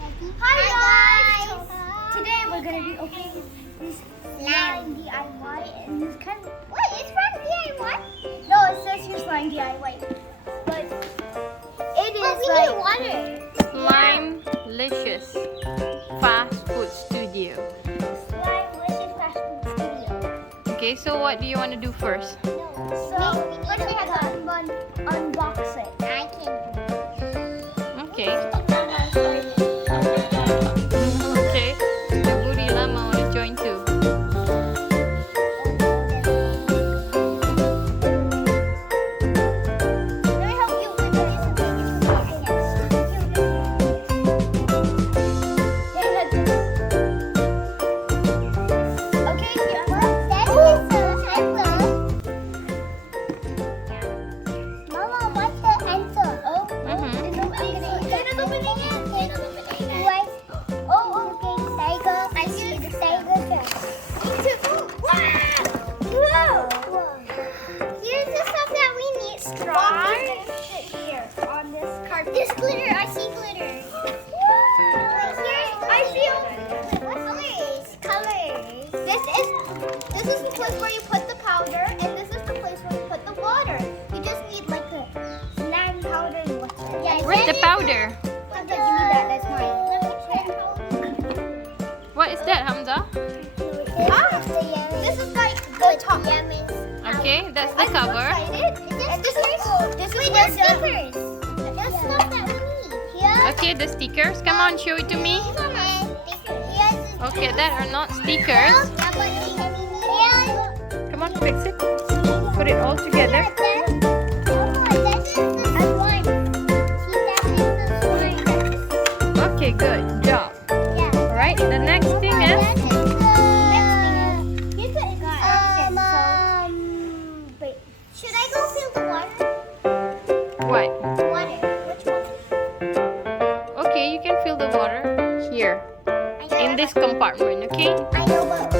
Hi guys! Today we're gonna be opening this slime DIY and this kind of it's from DIY? No, it says here slime DIY. But it is like water. Slimelicious Fast Food Studio. Slimelicious Fast Food Studio. Okay, so what do you want to do first? So first we have to unbox it. Okay. Okay. The Budi Lama want to join too. Let me help you with this. Okay, Mama, what's the answer? Oh, Dana's opening it. Oh, okay. Tiger. I see the tiger trap. Wow! Here's the stuff that we need. Straws. Here on this carpet. This glitter. I see glitter. I see colors. This is the place where you put the powder, and this is the place where you put the water. You just need like a slime powder and water. Yeah, Where's the powder? Hamza, give me that. That's mine. What is that, Hamza? This is like the top. Okay, that's the cover. And this is the stickers. The stuff that we need. Here. Okay, the stickers. Come on, show it to me. Okay, that are not stickers. Come on, fix it. Put it all together. Okay, good job. Alright, the next thing is Should I go fill the water? what? Water. Which one? Okay, you can fill the water here in this compartment, okay? I know, but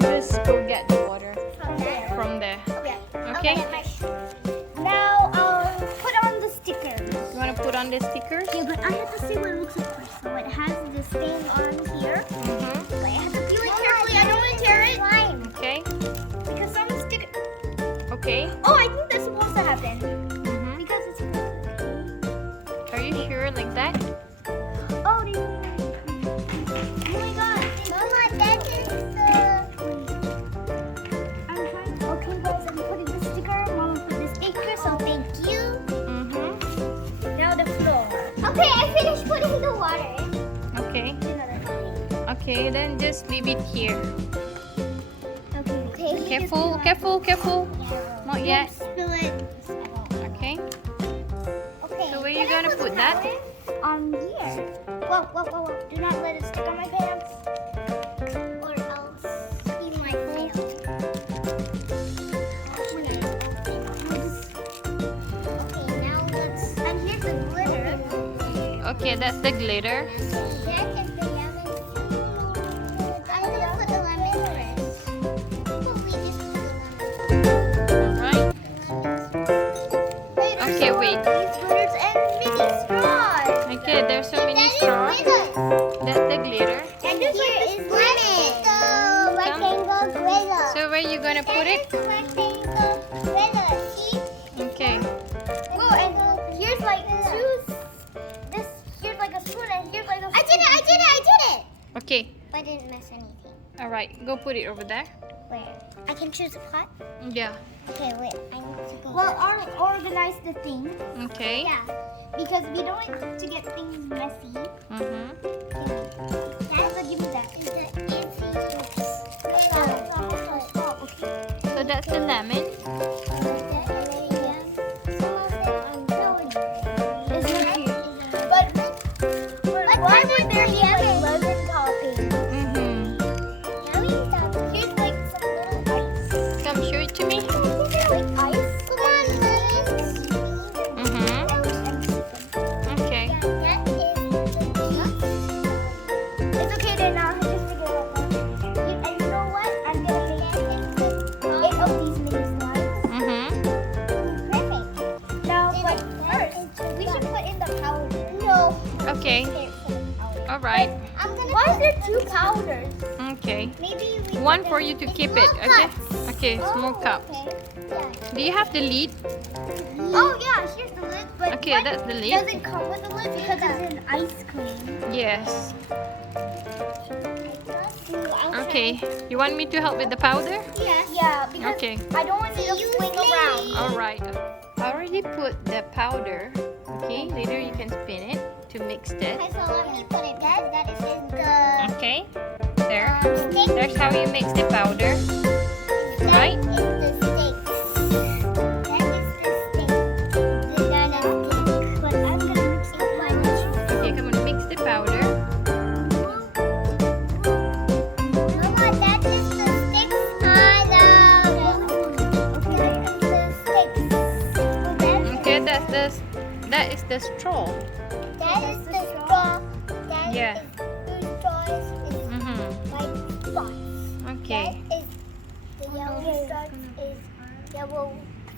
Just go get the water from there. from there. Okay. Okay? Now I'll put on the stickers. You want to put on the stickers? Yeah, but I have to see what it looks like first. So it has this thing on here. But I have to peel it carefully. I don't want to tear it. Okay. Because some sticker. Okay. Oh, I think that's supposed to happen. Mhm. Because it's Are you sure like that? Oh, they oh my god. Mama, that is I'm trying. Okay, guys, I'm putting the sticker. Mama put the sticker, so thank you. Mhm. Now the floor. Okay, I finished putting the water in. Okay. Another thing. Okay, then just leave it here. Okay. Careful, careful, careful. Not yet. Spill it. Okay. Okay. So where you Can I gonna the put that? powder? On here. Whoa, whoa, whoa, whoa. Do not let it stick on my pants. Or else you might fail. Okay, now let's... And here's the glitter. Okay, that's the glitter. That is the lemon. I'm gonna put the lemon first. Well, we just put the lemon. Alright. Okay, wait. These glitters and mini straws. Okay, there's so many straws. That's the glitter. And here is rectangle glitter. So where you gonna put it? Rectangle glitter. See? Okay. Oh, and here's like here's like a spoon and here's like a spoon. I did it! Okay. But I didn't miss anything. Alright, go put it over there. Where? I can choose a pot? Yeah. Okay, wait. I need to go. Well, I'll organize the things. Okay. Yeah. Because we don't want to get things messy. Mhm. Dad, give me that. Is the fancy stop, okay? So that's the lemon. But why would there be like lemon topping? Mhm. Here's like some little ice. Come show it to me. Is there like ice? Come on, Mhm. Okay. It's okay then now. Just to get it. And you know what? I'm gonna make 8 of these mini slimes. Mhm. Perfect. Now, but first, we should put in the powder. No. Okay. Here, All right. Why is there two powders? Okay. Maybe we One put for them you to in keep more it. Okay. cups. Okay. Small cups. Okay. Yeah. Do you have the lid? Oh yeah, here's the lid. But Okay, one that's the lid. doesn't come with the lid because it's an ice cream. Yes. Okay. You want me to help with the powder? Yes. Yeah, because Okay. I don't want it to swing around. All right. I already put the powder. Okay. Later you can spin it to mix it. Okay, so let me put it back. That is in the Okay. There. stick. There's how you mix the powder. Right? That is the stick. That is the stick. That is stick. But I'm gonna mix it much. Okay. Come on. Mix the powder. Mama, that is the stick. Okay. That is the straw. That is the straw. That Yeah. is two straws is Mhm. like spots. Okay. That is the yellow straws is yellow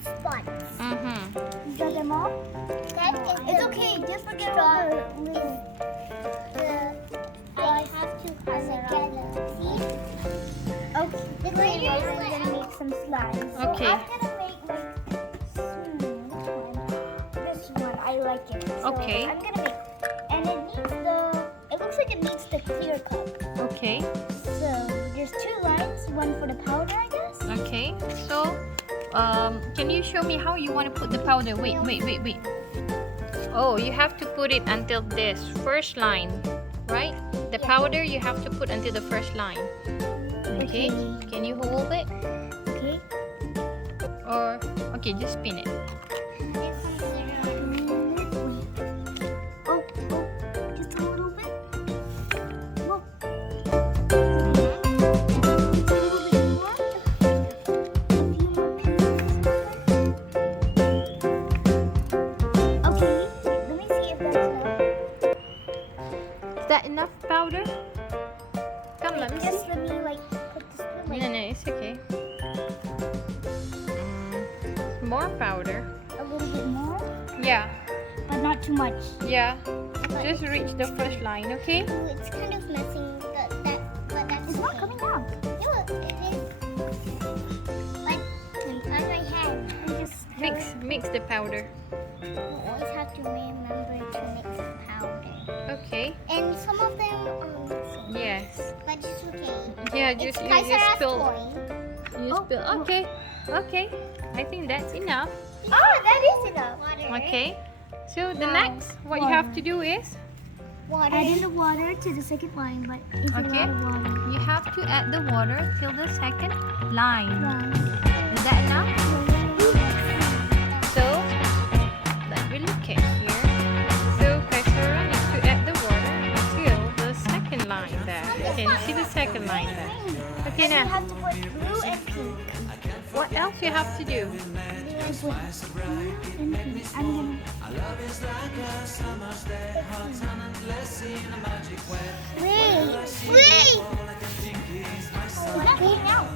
spots. Mhm. You got them all? That is it's okay. Just forget straw. I have to press together. See? Okay. Later I'm gonna make some slimes. Okay. So I'm gonna make like this one. I like it. So Okay. I'm gonna make, and it needs the. It looks like it needs the clear cup. Okay. So there's two lines. One for the powder, I guess. Okay. So, can you show me how you want to put the powder? Wait. Oh, you have to put it until this first line, right? The Yeah. powder you have to put until the first line. Okay. Can you hold it? Okay. Or okay, just spin it. Oh, just a little bit. Whoa. Okay, let me see if that's enough. Is that enough powder? Come, let me see. Just let me like put the spoon No, it's okay. More powder. a little bit more, Yeah. but not too much. Yeah. Just reach the first line, okay? It's kind of messing but that's it's not coming out. No, it is. But on my hand, I'm just Mix the powder. you always have to remember to mix the powder. Okay. And some of them Yes. but it's okay. Yeah, It's you Kaisara's spill. toy. You spill. Okay. Okay. I think that's enough. Oh, that is enough. Water. Okay. So the Now, next, what you have to do is, Water. Add in the water to the second line, but it's Okay. a lot of water. you have to add the water till the second line. Right. Is that enough? So, let me look at here. So, Kaisara needs to add the water till the second line there. Can you see the second line there? Okay, You now, have to put blue and pink. what else you have to do? Blue and pink. I'm gonna. Wait! Oh, it's not coming out.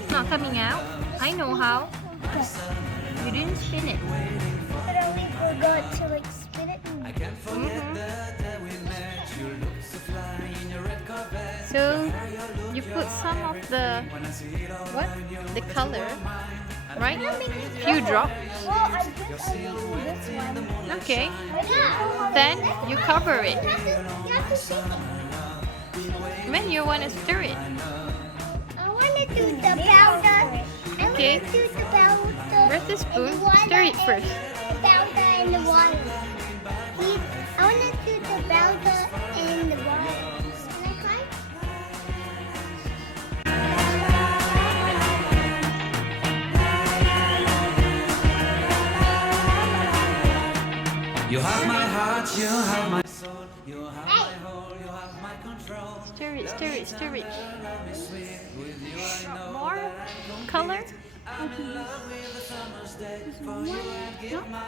It's not coming out. I know how. You didn't spin it. But I only forgot to like spin it. So you put some of the the color, right? Few drops. Well, I guess I know this one. Okay. Yeah. Then you cover it. You have to shake it. When you want to stir it. I want to do the powder. Okay. I want to do the powder. Where's the spoon? and the water Stir it and first. The powder and the water. See, I want to do the powder and the water. Can I try? You have my heart, you have my soul, you have my whole, you have my control. Stir it, stir it, stir it. More color?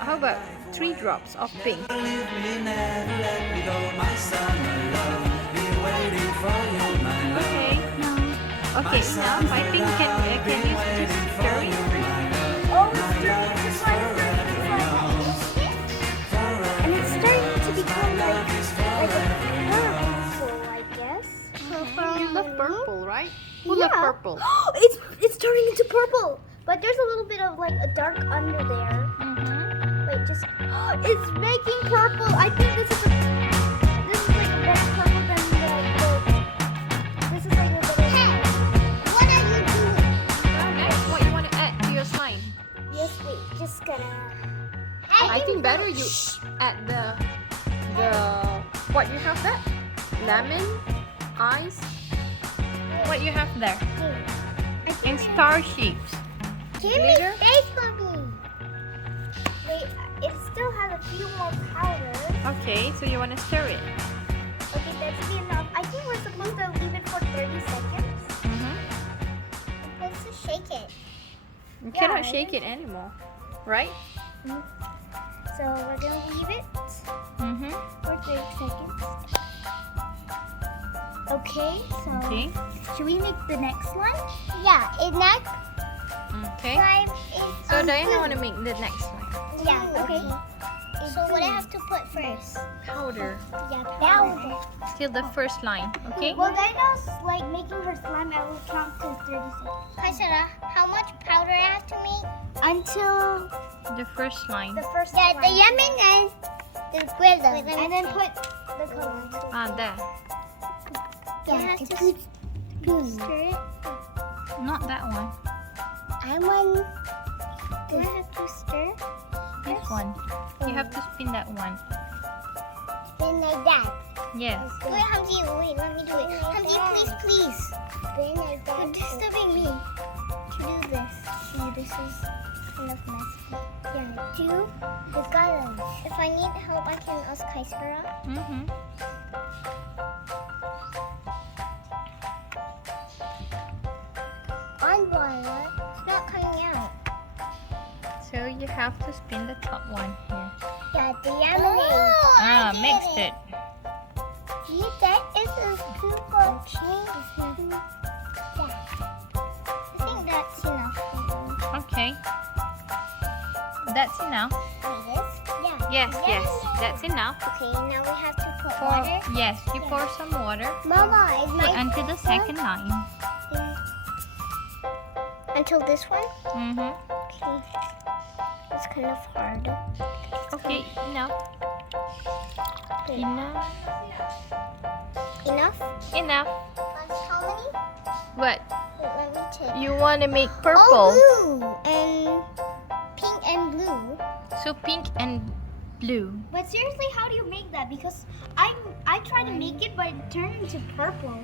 How about 3 drops of pink? Leave me, never let me go, my summer love. Be waiting for you, my love. Okay. Okay, enough. I think can you just stir it? Oh, it's starting to slide. And it's starting to become like a there. Mm-hmm. Wait, just it's making purple. I think this is like a better purple than the this is like a better. Hey, what are you doing? Next, what you want to add to your slime? Yes, wait, just gonna. I think better you add the what you have there? Lemon, ice. What you have there? In star shapes. Give me Glitter? space for me. Wait, it still has a few more powders. Okay, so you want to stir it. Okay, that should be enough. I think we're supposed to leave it for 30 seconds. Mm-hmm. We're supposed to shake it. You Yeah, cannot I shake it think- anymore, right? So we're gonna leave it Mm-hmm. for 30 seconds. Okay, so Okay. should we make the next one? Yeah, next Okay. slime is So Diana want to make the next one. yeah, okay. So what I have to put first? Powder. Yeah, powder. Till the first line. Okay. Well, Diana's like making her slime. I will count to 30 seconds. Kaisara, how much powder I have to make? Until The first line. the first one. The lemon and the glitter. And then put the color. Ah, there. Yeah, to stir it. Not that one. I want. Do I have to stir? This one. You have to spin that one. Spin like that. Yes. Wait, Hamzi, wait, let me do it. Hamzi, please. Spin like that. You're disturbing me to do this. No, this is kind of messy. Yeah, do the colors. If I need help, I can ask Kaisara. Mm-hmm. On water, it's not coming out. So you have to spin the top one here. Yeah, the lemonade. Ah, mixed it. See, that is a scoop of cheese. Yeah. I think that's enough. Okay. That's enough. Like this? Yeah. Yes, yes. That's enough. Okay, now we have to put Pour, water. yes, you pour some water. Mama, is Put my until the second line. until this one? Mm-hmm. Okay. It's kind of hard. Okay, enough. Okay. Enough. Enough? Enough. How many? What? Wait, let me check. You want to make purple. Oh, blue and pink and blue. So pink and blue. But seriously, how do you make that? Because I tried to make it, but it turned into purple.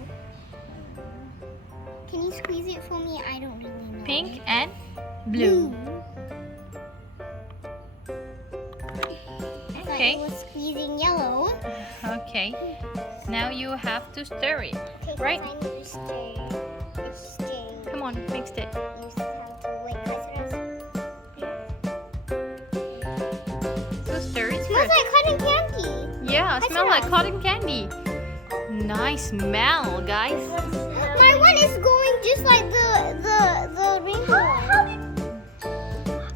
Can you squeeze it for me? I don't really know. Pink and blue. I Okay. was squeezing yellow. Okay. Now you have to stir it. Okay, Right. I need to stir. It's stirring. Come on, mix it. You just have to wait. So stir it Smells first. like cotton candy. Yeah, it smells like That's cotton candy. Nice smell, guys. My one is going just like the rainbow one.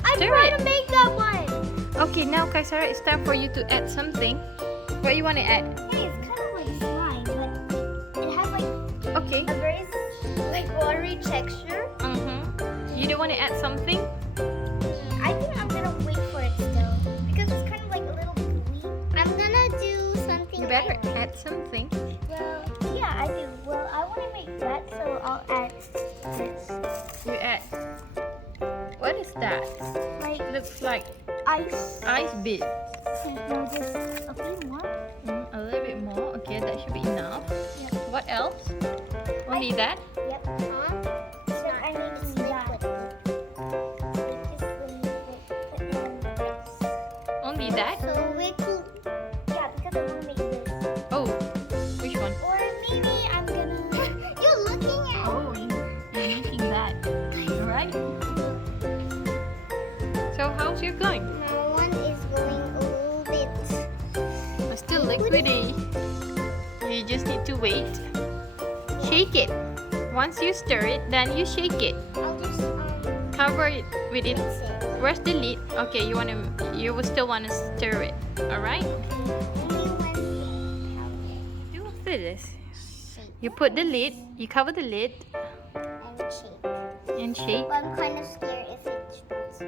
I'm Stir trying it. to make that one. Okay, now Kaisara, it's time for you to add something. What you want to add? Hey, it's kind of like slime, but it has like Okay. a very like watery texture. You don't want to add something? I think I'm gonna wait for it still because it's kind of like a little gooey. I'm gonna do something. You better add something. Well, yeah, I do. Well, I want to make that, so I'll add this. You add. What is that? Like Looks like ice. ice bit. No, just a few more. A little bit more. Okay, that should be enough. Yep. What else? Only that? Yep. So I need that. Only that? So we could. Yeah, because I want to make this. Oh, which one? Or maybe I'm gonna. You're looking at. Oh, you're making that. Alright. So how's your going? My one is going a little bit. It's still liquidy. You just need to wait. Shake it. Once you stir it, then you shake it. I'll just Cover it with it. mix it. Where's the lid? Okay, you will still wanna stir it. Alright? Only one powder. You will do this. Shake You put the lid, you cover the lid and shake. and shake. But I'm kind of scared if it spills.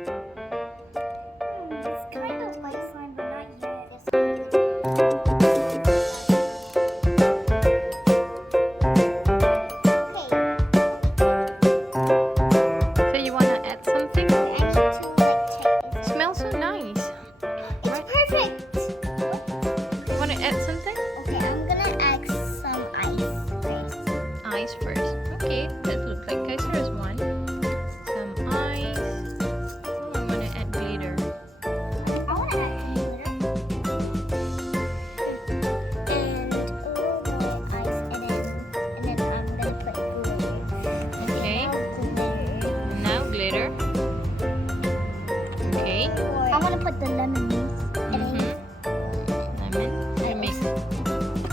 what the lemon means. Lemon. You make.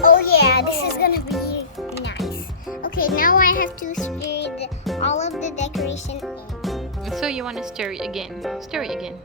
Oh yeah, this is gonna be nice. Okay, now I have to stir all of the decoration in. So you want to stir it again? Stir it again.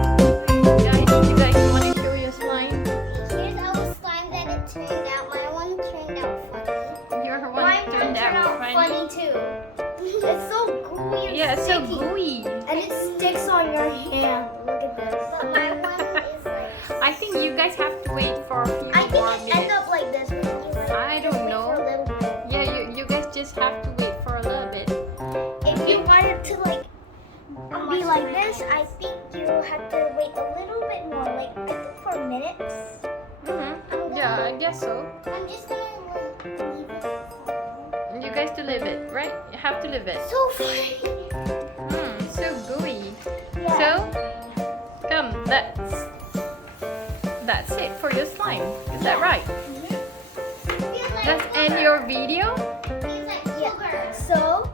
You guys want to show your slime? Here's our slime that it turned out. My one turned out funny. Your one Mine turned out funny too. It's so gooey and Yeah, it's so sticky. gooey. And it sticks on your hand. Look at this. But my one is like... I think you guys have to wait for a few I think more it minutes. ends up like this. When you like, I just don't wait know. For a little bit. Yeah, you guys just have to wait for a little bit. If you want it to like be like this, I think you have to wait a little bit more. Like I think for minutes. Yeah, I guess so. I'm just gonna like leave it. You guys to leave it, right? You have to leave it. So funny. So gooey. Yeah. So, come, that's it for your slime. Is that right? Feels like Let's end your video. Feels like sugar. So